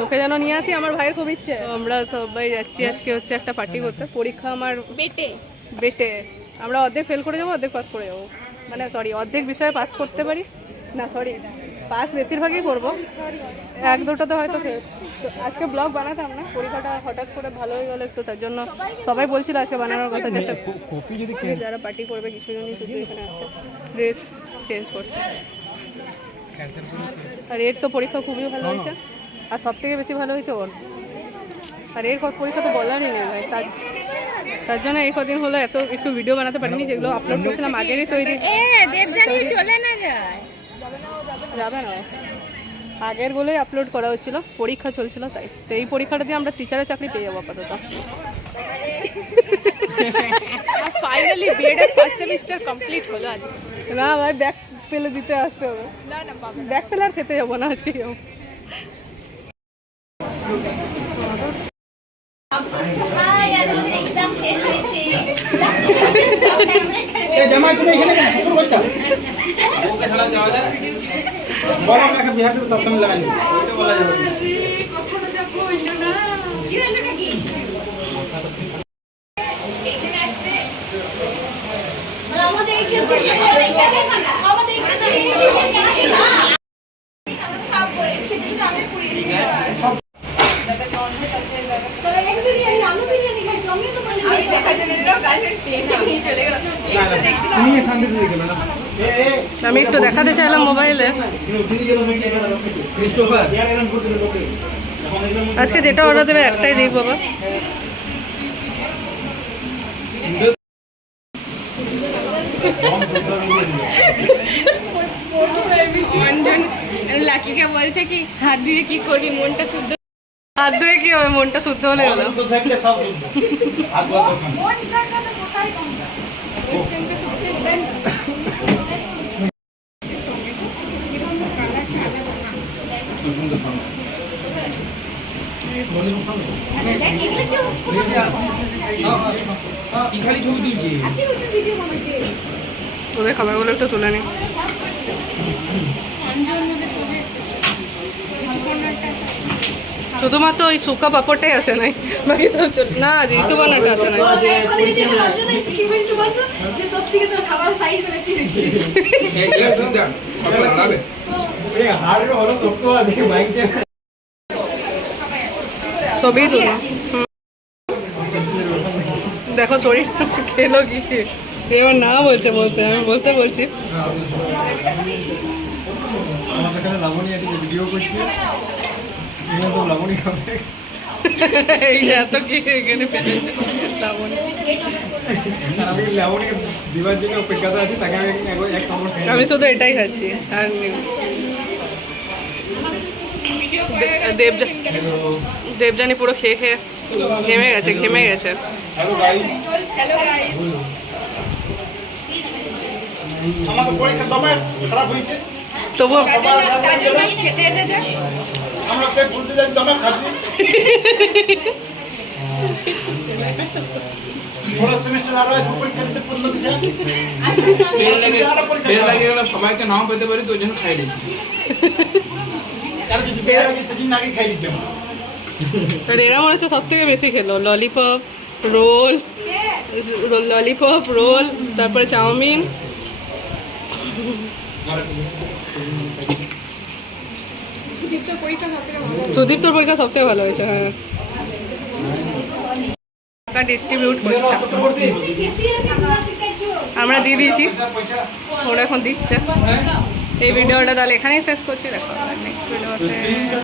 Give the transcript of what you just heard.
তোকে যেন নিয়ে আসি, আমার ভাইয়ের খুব ইচ্ছে। আমরা সবাই যাচ্ছি আজকে হচ্ছে একটা পার্টি করতে। পরীক্ষা আমার বেটে আমরা অর্ধেক ফেল করে যাবো, অর্ধেক পাস করে যাবো। মানে সরি, অর্ধেক বিষয়ে পাস করতে পারি না, সরি পাস বেশিরভাগই করবো, এক দুটোতে হয়তো ফেল। তো আজকে ব্লগ বানাতাম না, পরীক্ষাটা হঠাৎ করে ভালো হয়ে গেলো একটু, তার জন্য সবাই বলছিল আজকে বানানোর কথা। যেটা যারা পার্টি করবে কিছু জনই শুধু এখানে আসছে, ড্রেস চেঞ্জ করছে। আর এর তো পরীক্ষা খুবই ভালো হয়েছে, আর সব থেকে বেশি ভালো হয়েছে ওর। আর এর পরীক্ষা তো বলারই নেই ভাই, তার জন্য এই কদিন হলো এত একটু ভিডিও বানাতে পারিনি, যেগুলো আপলোড করছিলাম আগেরই তৈরি। যাবে না, আগের বলেই আপলোড করা হচ্ছিল, পরীক্ষা চলছিল তাই। তো এই পরীক্ষাটা দিয়ে আমরা টিচারের চাকরি পেয়ে যাবো আপাতত। Finally BEd first semester complete হলো আজ। না ভাই, ব্যাক পেলে দিতে আসতে হবে। না না, ব্যাক পেলে আর খেতে যাবো না আজকে। যাবো আমি একটু দেখাতে চাইলাম মোবাইলে আজকে যেটা অর্ডার দেবে একটাই দিই বাবা। লাকিকে বলছে কি হাত ধুয়ে কি করবি, মনটা শুদ্ধ। হাত ধুয়ে কি হবে, মনটা শুদ্ধ হলে হলো। ওদের খাবারগুলো একটু তুলে নি। শুধুমাত্র ওই শুকা পাপড়টাই আছে নাই, বাকি তো না ঋতু বানাটা আছে নাই। সবই তুলো। দেখো শরীর খেলো কি, এবার না বলছে বলতে, আমি বলতে বলছি। এত কি এখানে আমি শুধু এটাই খাচ্ছি। আর দেবজানি পুরো খেয়ে খেয়ে ঘেমে গেছে। তবু সবাইকে নাও পেতে পারি তো ওই জন্য খাই দিয়েছি। এরা মনে হচ্ছে সব থেকে বেশি খেলো ললিপপ রোল, তারপরে চাউমিন। সুদীপ্তর পরীক্ষা সব থেকে ভালো হয়েছে। হ্যাঁ, ডিস্ট্রিবিউট করছে, আমরা দিয়ে দিয়েছি, ওরা এখন দিচ্ছে। এই ভিডিওটা তাহলে এখানেই শেষ করছি, দেখো নেক্সট ভিডিওতে।